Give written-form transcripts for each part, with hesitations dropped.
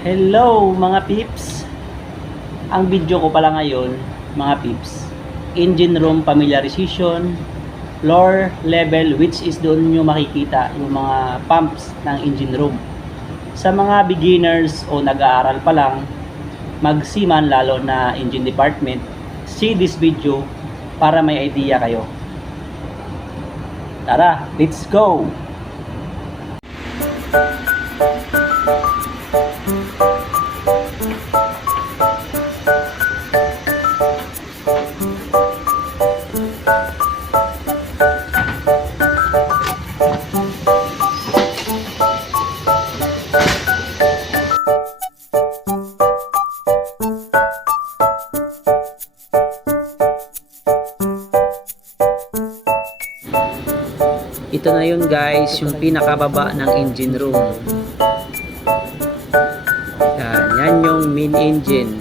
Hello mga pips! Ang video ko pala ngayon mga pips, engine room familiarization, floor level, which is doon nyo makikita yung mga pumps ng engine room. Sa mga beginners o nag-aaral pa lang, magsiman lalo na engine department, see this video para may idea kayo. Tara, let's go! Ito na yun guys, yung pinakababa ng engine room. Yan yung main engine.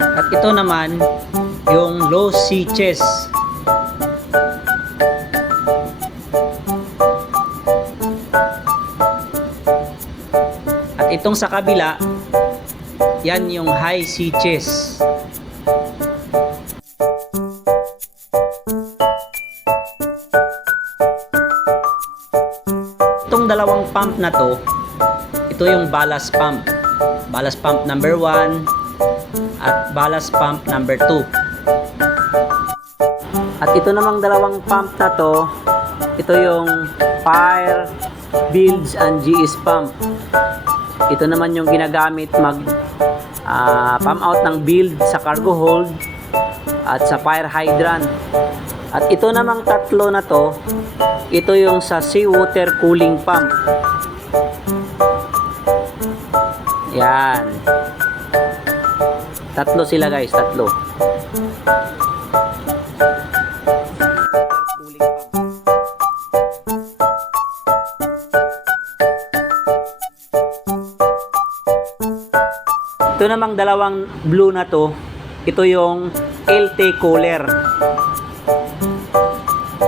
At ito naman yung low switches. At itong sa kabila, yan yung high switches. Itong dalawang pump na to, ito yung ballast pump. Ballast pump number 1 at ballast pump number 2. At ito namang dalawang pump na to, ito yung fire, bilge and GS pump. Ito naman yung ginagamit pump out ng build sa cargo hold at sa fire hydrant. At ito namang tatlo na to, ito yung sa seawater cooling pump. Yan. Tatlo sila guys, tatlo. Ito namang dalawang blue na to, ito yung LT cooler,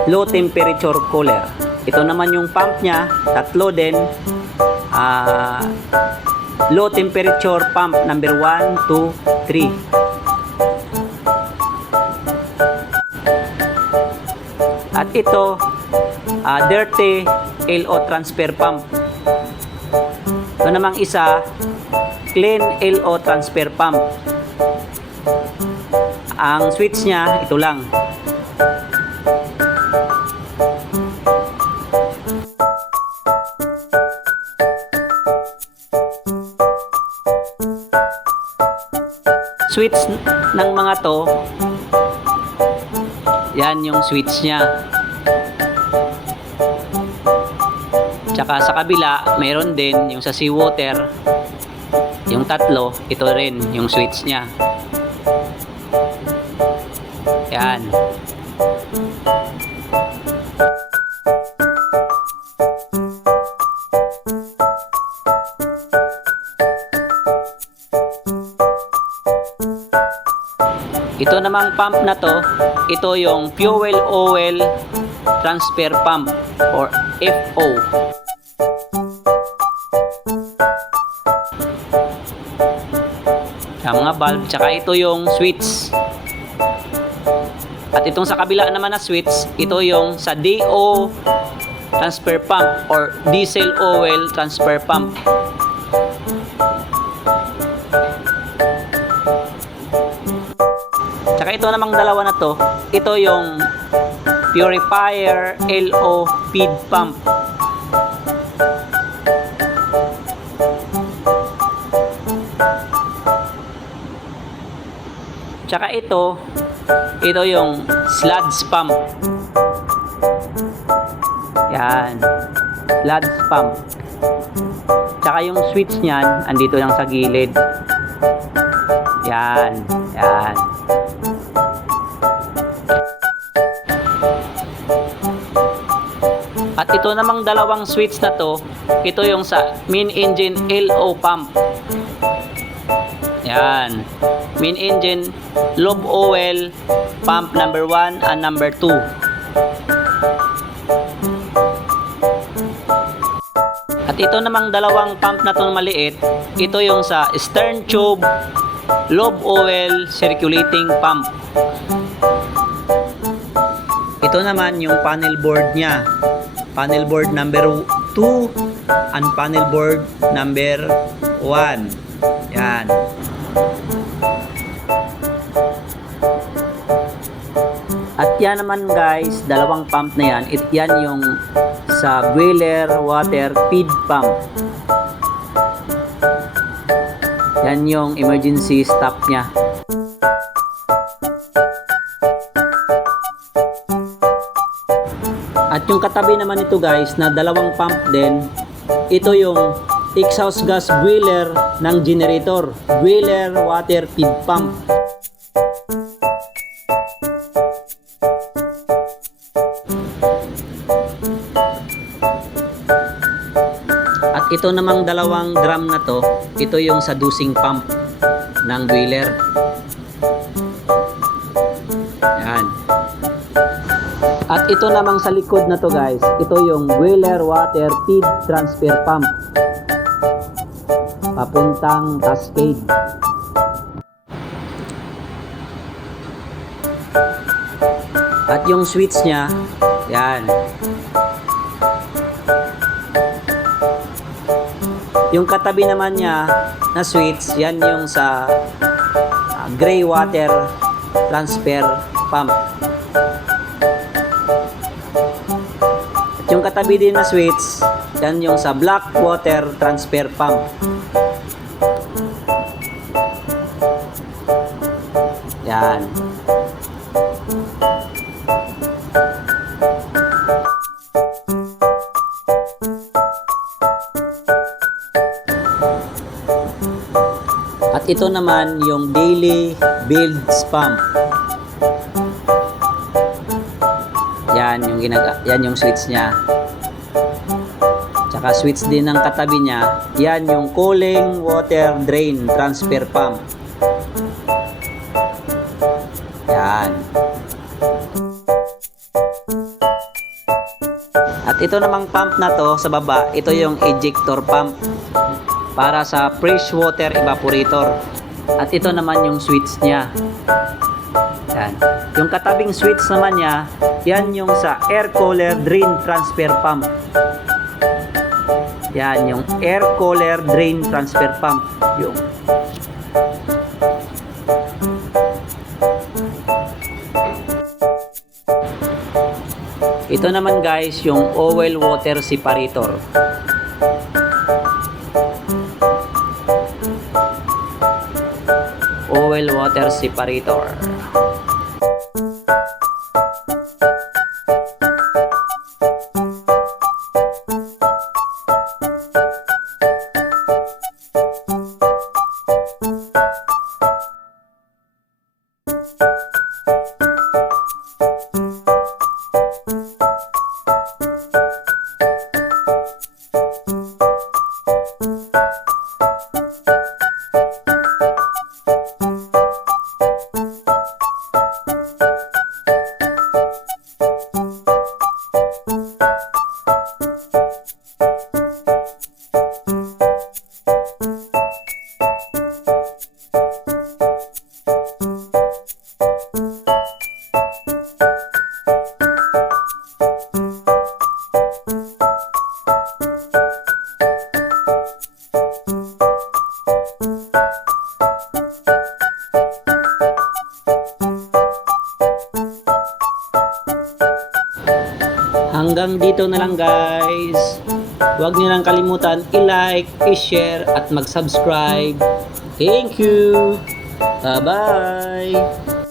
low temperature cooler. Ito naman yung pump nya, tatlo din, low temperature pump number 1, 2, 3. At ito dirty LO transfer pump. Ito namang isa, clean LO transfer pump. Ang switch nya ito lang. Switch ng mga to, yan yung switch nya. Tsaka sa kabila mayroon din yung sa seawater. Yung tatlo, ito rin yung switch nya. Yan. Ito namang pump na to, ito yung fuel oil transfer pump or FO. Mga valve, tsaka ito yung switch. At itong sa kabila naman na switch, ito yung sa DO transfer pump or diesel oil transfer pump. Tsaka ito namang dalawa na to, ito yung purifier LO feed pump. Tsaka ito yung sludge pump. Yan. Sludge pump. Tsaka yung switch niyan, andito lang sa gilid. Yan. Yan. At ito namang dalawang switch na to, ito yung sa main engine LO pump. Yan. Main engine, lube oil, pump number 1 and number 2. At ito namang dalawang pump na to maliit, ito yung sa stern tube lobe oil circulating pump. Ito naman yung panel board niya. Panel board number 2 and panel board number 1. Yan. At yan naman guys, dalawang pump na yan. Yan yung sa boiler water feed pump. Yan yung emergency stop niya. At yung katabi naman ito guys na dalawang pump din, ito yung exhaust gas boiler ng generator, boiler water feed pump. At ito namang dalawang drum na to, ito yung sa dosing pump ng boiler. Yan. At ito namang sa likod na to guys, ito yung boiler water feed transfer pump papuntang cascade. At yung switch nya, yan. Yung katabi naman niya na switch, yan yung sa gray water transfer pump. At yung katabi din na switch, yan yung sa black water transfer pump. Yan. At ito naman yung daily builds pump. Yan yung yan yung switch niya. Tsaka switch din ng katabi niya. Yan yung cooling water drain transfer pump. Yan. At ito namang pump na to sa baba, ito yung ejector pump para sa fresh water evaporator. At ito naman yung switch niya. Yan. Yung katabing switch naman niya, yan yung sa air cooler drain transfer pump. Yan yung air cooler drain transfer pump. Yung ito naman guys yung oil water separator. Oil water separator. Hanggang dito na lang guys. Huwag niyo lang kalimutan i-like, i-share at mag-subscribe. Thank you. Bye-bye.